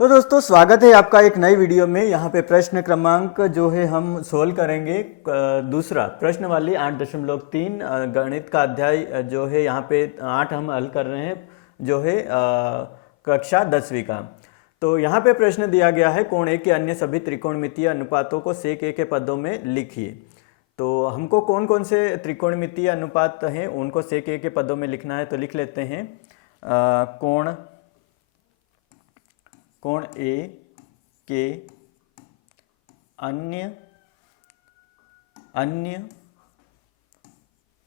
तो दोस्तों स्वागत है आपका एक नई वीडियो में। यहाँ पे प्रश्न क्रमांक जो है हम सोल्व करेंगे दूसरा प्रश्न वाली 8.3 गणित का अध्याय जो है यहाँ पे 8 हम हल कर रहे हैं जो है कक्षा 10वीं का। तो यहाँ पे प्रश्न दिया गया है कोण ए के अन्य सभी त्रिकोणमितीय अनुपातों को सेक ए के पदों में लिखिए। तो हमको कौन कौन से त्रिकोणमितीय अनुपात हैं उनको सेक ए के पदों में लिखना है। तो लिख लेते हैं कोण ए के अन्य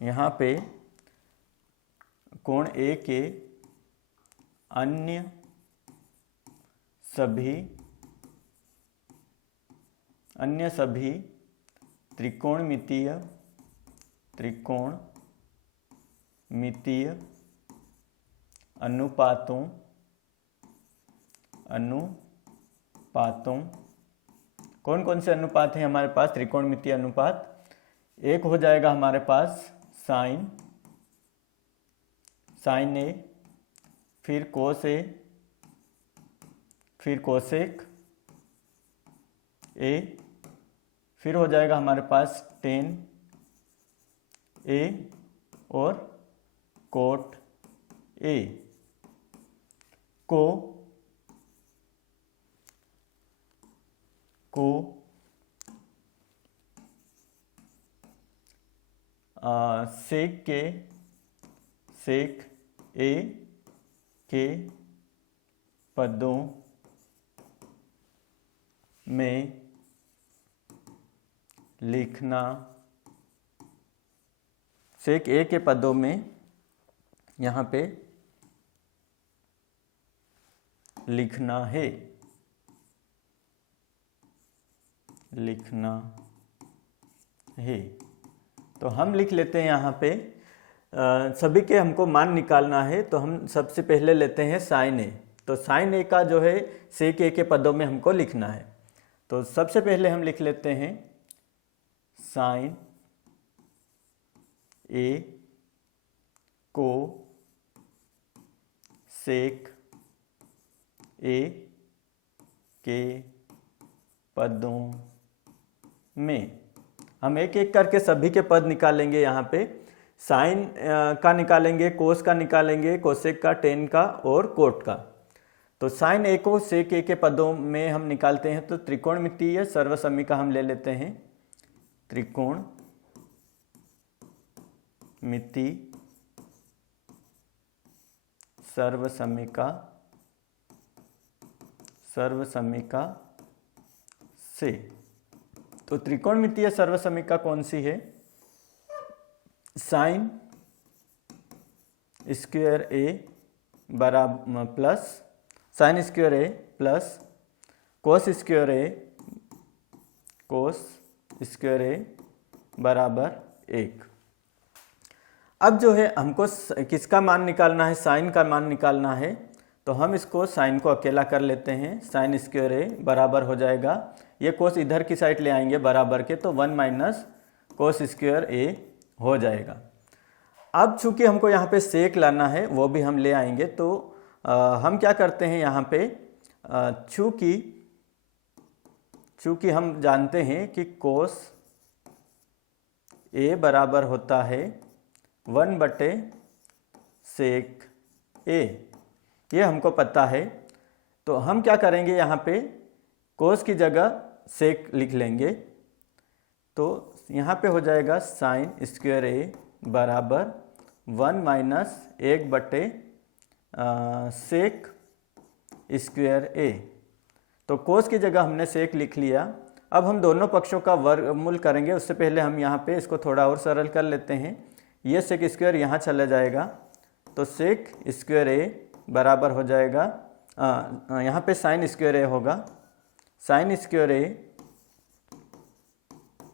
यहाँ पे कोण ए के अन्य सभी त्रिकोणमितीय अनुपातों कौन कौन से अनुपात हैं हमारे पास त्रिकोणमितीय अनुपात। एक हो जाएगा हमारे पास साइन ए, फिर कोस ए, फिर कोसेक ए, फिर हो जाएगा हमारे पास टेन ए और कोट ए को सेक ए के पदों में लिखना। सेक ए के पदों में यहाँ पे लिखना है तो हम लिख लेते हैं यहाँ पे सभी के हमको मान निकालना है। तो हम सबसे पहले लेते हैं साइन ए। तो साइन ए का जो है सेक ए के पदों में हमको लिखना है। तो सबसे पहले हम लिख लेते हैं साइन ए को सेक ए के पदों में हम एक एक करके सभी के पद निकालेंगे। यहाँ पे साइन का निकालेंगे, कोस का निकालेंगे, कोसेक का, टेन का और कोट का। तो साइन ए को सेक ए के पदों में हम निकालते हैं। तो त्रिकोणमितीय सर्वसमीका हम ले लेते हैं। त्रिकोणमिति सर्वसमीका से। तो त्रिकोणमितीय सर्वसमीका कौन सी है? साइन स्क्वायर ए बराबर प्लस साइन स्क्वायर ए प्लस कोस स्क्वायर ए बराबर 1। अब जो है हमको किसका मान निकालना है? साइन का मान निकालना है। तो हम इसको साइन को अकेला कर लेते हैं। साइन स्क्वायर ए बराबर हो जाएगा, ये कोस इधर की साइड ले आएंगे बराबर के, तो 1 माइनस कोस स्क्वायर ए हो जाएगा। अब चूंकि हमको यहाँ पे सेक लाना है वो भी हम ले आएंगे। तो हम क्या करते हैं यहाँ पे चूंकि हम जानते हैं कि कोस ए बराबर होता है 1/सेक ए, ये हमको पता है। तो हम क्या करेंगे यहाँ पे कोस की जगह सेक लिख लेंगे। तो यहाँ पे हो जाएगा साइन स्क्वायर ए बराबर 1 माइनस 1/सेक स्क्वायर ए। तो कोस की जगह हमने सेक लिख लिया। अब हम दोनों पक्षों का वर्गमूल करेंगे। उससे पहले हम यहाँ पे इसको थोड़ा और सरल कर लेते हैं। ये सेक स्क्वायर यहाँ चला जाएगा, तो सेक स्क्वायर ए बराबर हो जाएगा यहाँ पे साइन स्क्वायर ए होगा। साइन स्क्वायर ए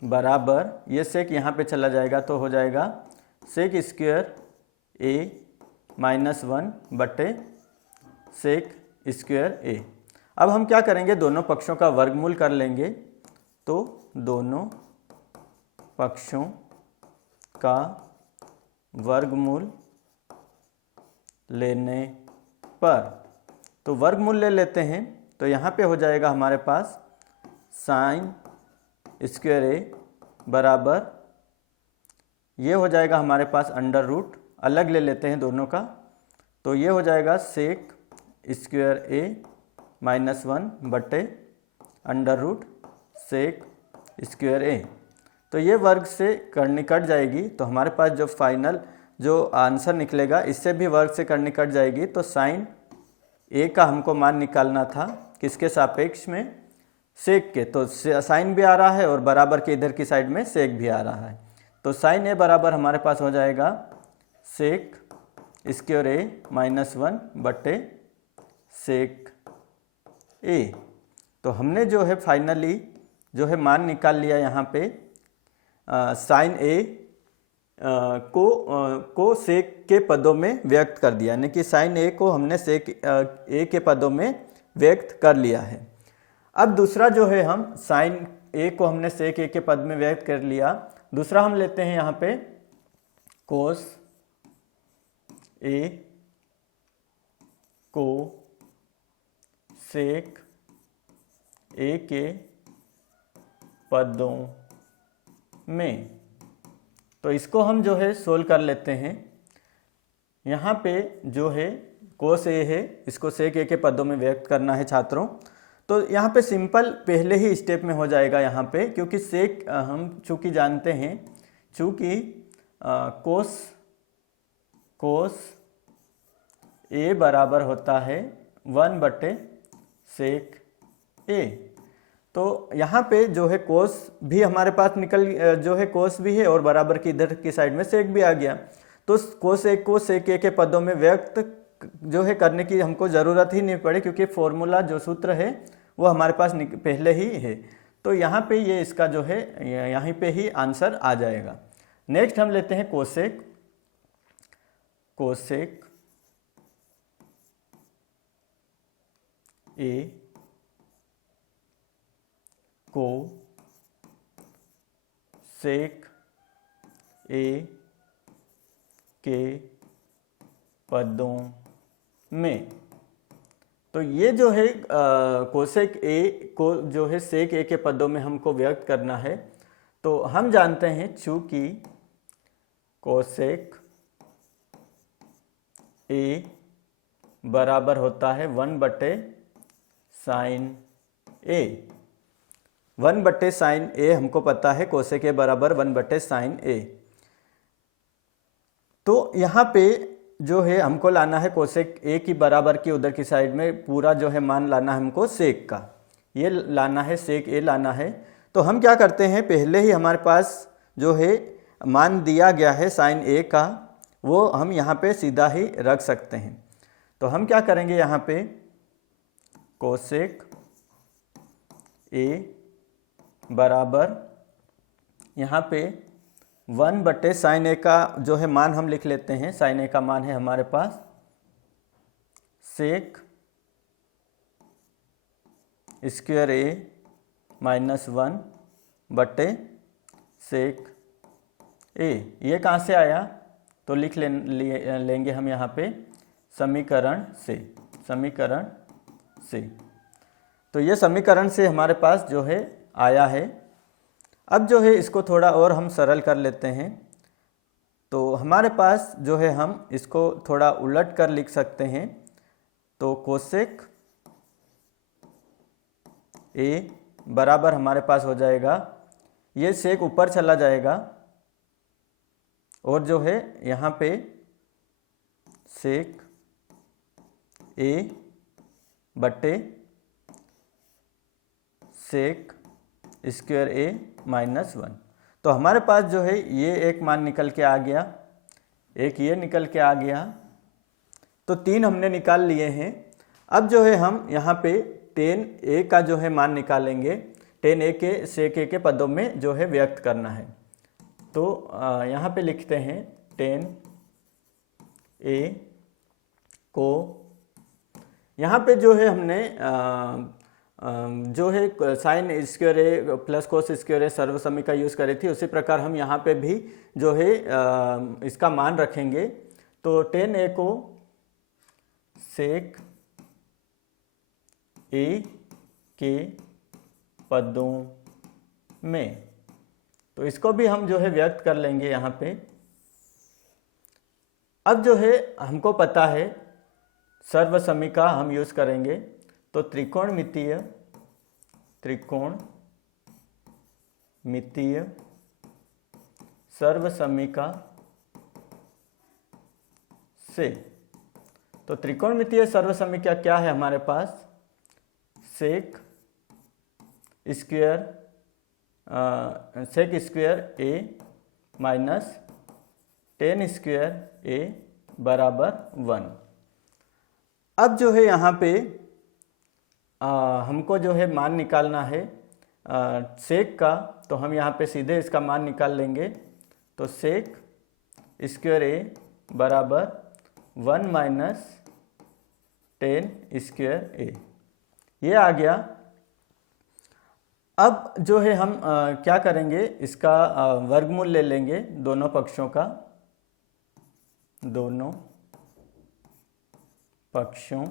बराबर ये सेक यहाँ पे चला जाएगा, तो हो जाएगा सेक स्क्वायर ए माइनस 1/सेक स्क्वायर ए। अब हम क्या करेंगे, दोनों पक्षों का वर्गमूल कर लेंगे। तो दोनों पक्षों का वर्गमूल लेने पर, तो वर्गमूल ले लेते हैं। तो यहाँ पे हो जाएगा हमारे पास साइन स्क्वायर ए बराबर, ये हो जाएगा हमारे पास अंडर रूट, अलग ले लेते हैं दोनों का, तो ये हो जाएगा सेक स्क्वायर ए -1 बटे अंडर रूट सेक स्क्वायर ए। तो ये वर्ग से करनी कट जाएगी, तो हमारे पास जो फाइनल जो आंसर निकलेगा इससे भी वर्ग से करनी कट जाएगी। तो साइन ए का हमको मान निकालना था, किसके सापेक्ष में, सेक के, तो साइन भी आ रहा है और बराबर के इधर की साइड में सेक भी आ रहा है। तो साइन ए बराबर हमारे पास हो जाएगा सेक स्क्वायर ए -1 बटे सेक ए। तो हमने जो है फाइनली जो है मान निकाल लिया यहाँ पे साइन ए को सेक के पदों में व्यक्त कर दिया, यानी कि साइन ए को हमने सेक ए के पदों में व्यक्त कर लिया है। अब दूसरा जो है हम साइन ए को हमने सेक ए के पद में व्यक्त कर लिया, दूसरा हम लेते हैं यहाँ पे कोस ए को सेक ए के पदों में। तो इसको हम जो है सोल्व कर लेते हैं। यहाँ पे जो है कोस ए है, इसको सेक ए के पदों में व्यक्त करना है छात्रों। तो यहाँ पे सिंपल पहले ही स्टेप में हो जाएगा यहाँ पे, क्योंकि सेक हम चूँकि जानते हैं, चूँकि कोस ए बराबर होता है 1 बटे सेक ए। तो यहाँ पे जो है कोस भी हमारे पास जो है कोस भी है और बराबर की इधर की साइड में सेक भी आ गया। तो कोस ए को सेक ए के पदों में व्यक्त जो है करने की हमको ज़रूरत ही नहीं पड़ी, क्योंकि फॉर्मूला जो सूत्र है वो हमारे पास पहले ही है। तो यहाँ पे ये इसका जो है यहीं पे ही आंसर आ जाएगा। नेक्स्ट हम लेते हैं कोसेक ए को सेक ए के पदों में। तो ये जो है कोसेक ए को जो है सेक ए के पदों में हमको व्यक्त करना है। तो हम जानते हैं चूंकि कोसेक ए बराबर होता है 1 बटे साइन ए। 1 बटे साइन ए हमको पता है, कोसेक ए बराबर 1 बटे साइन ए। तो यहाँ पे जो है हमको लाना है कोसेक ए की बराबर की उधर की साइड में पूरा जो है मान लाना है हमको सेक का, ये लाना है, सेक ए लाना है। तो हम क्या करते हैं, पहले ही हमारे पास जो है मान दिया गया है साइन ए का, वो हम यहाँ पे सीधा ही रख सकते हैं। तो हम क्या करेंगे, यहाँ पे कोसेक ए बराबर यहाँ पे 1 बटे साइन ए का जो है मान हम लिख लेते हैं। साइन ए का मान है हमारे पास सेक स्क्वायर ए -1 बटे सेक ए। ये कहाँ से आया, तो लिख लेंगे हम यहाँ पे समीकरण से। तो ये समीकरण से हमारे पास जो है आया है। अब जो है इसको थोड़ा और हम सरल कर लेते हैं। तो हमारे पास जो है हम इसको थोड़ा उलट कर लिख सकते हैं। तो कोसेक ए बराबर हमारे पास हो जाएगा, ये सेक ऊपर चला जाएगा और जो है यहाँ पे सेक ए बटे सेक स्क्वायर ए -1। तो हमारे पास जो है ये एक मान निकल के आ गया, एक ये निकल के आ गया। तो 3 हमने निकाल लिए हैं। अब जो है हम यहाँ पे tan a का जो है मान निकालेंगे। tan a के सेक a के पदों में जो है व्यक्त करना है। तो यहाँ पे लिखते हैं tan a को, यहाँ पे जो है हमने जो है साइन स्क्वायर ए प्लस कोस स्क्वायर ए सर्वसमी का यूज़ करी थी, उसी प्रकार हम यहाँ पे भी जो है इसका मान रखेंगे। तो tan a को सेक ए के पदों में। तो इसको भी हम जो है व्यक्त कर लेंगे यहाँ पे। अब जो है हमको पता है सर्वसमीका हम यूज करेंगे, तो त्रिकोणमितीय सर्वसमीका से। तो त्रिकोणमितीय सर्वसमीका क्या है हमारे पास? सेक स्क्वायर ए माइनस टेन स्क्वायर ए बराबर 1। अब जो है यहाँ पे हमको जो है मान निकालना है सेक का, तो हम यहाँ पे सीधे इसका मान निकाल लेंगे। तो सेक स्क्वायर ए बराबर 1 माइनस टेन स्क्वायर ए, ये आ गया। अब जो है हम क्या करेंगे, इसका वर्गमूल ले लेंगे दोनों पक्षों का, दोनों पक्षों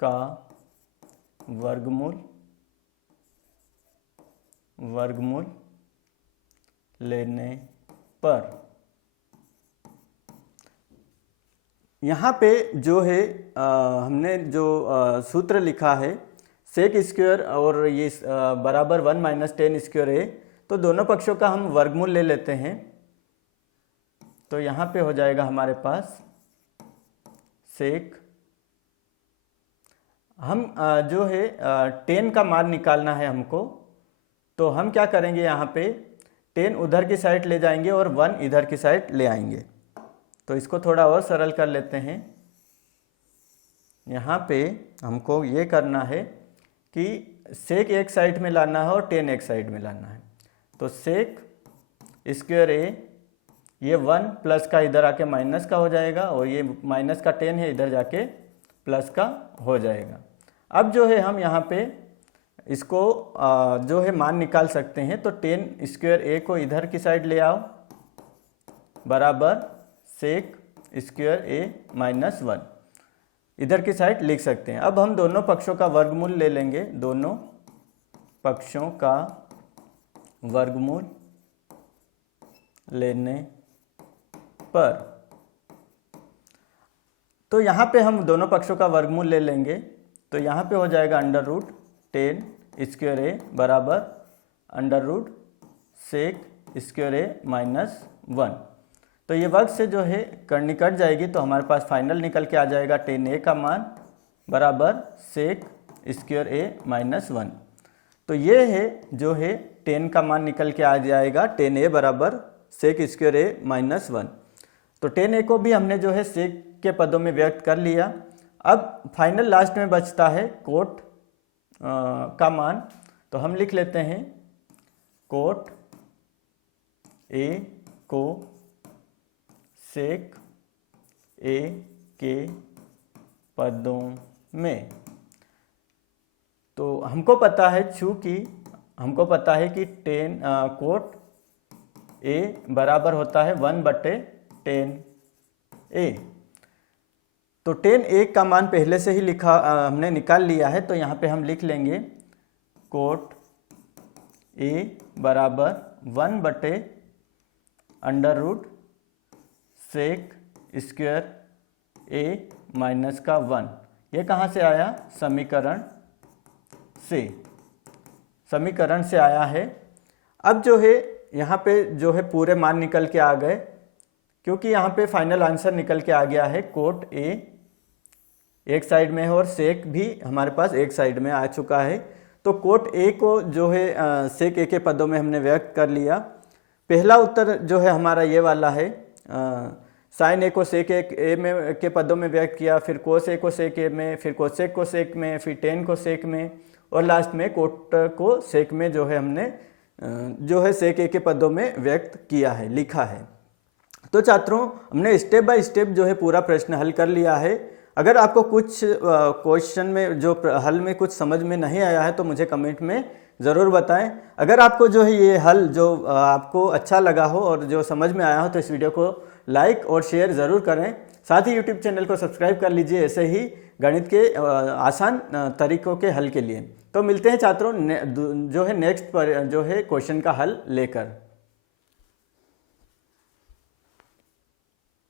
का वर्गमूल लेने पर यहाँ पे जो है हमने जो सूत्र लिखा है सेक स्क्वायर और ये बराबर 1 माइनस टेन स्क्वायर है, तो दोनों पक्षों का हम वर्गमूल ले लेते हैं। तो यहाँ पे हो जाएगा हमारे पास सेक, हम जो है 10 का मान निकालना है हमको, तो हम क्या करेंगे, यहाँ पे 10 उधर की साइड ले जाएंगे और 1 इधर की साइड ले आएंगे। तो इसको थोड़ा और सरल कर लेते हैं। यहाँ पे हमको ये करना है कि सेक एक साइड में लाना है और 10 एक साइड में लाना है। तो सेक स्क्वायर ए, ये 1 प्लस का इधर आके माइनस का हो जाएगा और ये माइनस का 10 है, इधर जाके प्लस का हो जाएगा। अब जो है हम यहाँ पे इसको जो है मान निकाल सकते हैं। तो 10 स्क्वायर ए को इधर की साइड ले आओ बराबर सेक स्क्वायर ए माइनस 1, इधर की साइड लिख सकते हैं। अब हम दोनों पक्षों का वर्गमूल ले लेंगे, दोनों पक्षों का वर्गमूल लेने पर। तो यहाँ पे हम दोनों पक्षों का वर्गमूल ले लेंगे, तो यहाँ पे हो जाएगा अंडर रूट 10 स्क्वायर ए बराबर अंडर रूट सेक स्क्वायर ए माइनस 1। तो ये वर्ग से जो है करनी कट जाएगी, तो हमारे पास फाइनल निकल के आ जाएगा 10 ए का मान बराबर सेक स्क्वायर ए माइनस 1। तो ये है जो है 10 का मान निकल के आ जाएगा 10 ए बराबर सेक स्क्वायर ए माइनस 1। तो 10 ए को भी हमने जो है सेक के पदों में व्यक्त कर लिया। अब फाइनल लास्ट में बचता है कोट का मान, तो हम लिख लेते हैं कोट ए को सेक ए के पदों में। तो हमको पता है, चूंकि हमको पता है कि 10 कोट ए बराबर होता है 1/10 ए। तो 10 ए का मान पहले से ही लिखा हमने निकाल लिया है, तो यहाँ पे हम लिख लेंगे कोट ए बराबर 1/√सेक स्क्वायर ए माइनस का 1। ये कहाँ से आया? समीकरण से आया है। अब जो है यहाँ पे जो है पूरे मान निकल के आ गए, क्योंकि यहाँ पे फाइनल आंसर निकल के आ गया है कोट ए एक साइड में है और सेक भी हमारे पास एक साइड में आ चुका है। तो कोट ए को जो है सेक ए के पदों में हमने व्यक्त कर लिया। पहला उत्तर जो है हमारा ये वाला है, साइन ए को सेक ए में के पदों में व्यक्त किया, फिर कोस ए को सेक ए में, फिर कोसेक को सेक में, फिर टेन को सेक में, और लास्ट में कोट को सेक में जो है हमने जो है सेक ए के पदों में व्यक्त किया है, लिखा है। तो छात्रों, हमने स्टेप बाय स्टेप जो है पूरा प्रश्न हल कर लिया है। अगर आपको कुछ क्वेश्चन में जो हल में कुछ समझ में नहीं आया है तो मुझे कमेंट में ज़रूर बताएं। अगर आपको जो है ये हल जो आपको अच्छा लगा हो और जो समझ में आया हो तो इस वीडियो को लाइक और शेयर ज़रूर करें। साथ ही यूट्यूब चैनल को सब्सक्राइब कर लीजिए ऐसे ही गणित के आसान तरीकों के हल के लिए। तो मिलते हैं छात्रों जो है नेक्स्ट पर जो है क्वेश्चन का हल लेकर।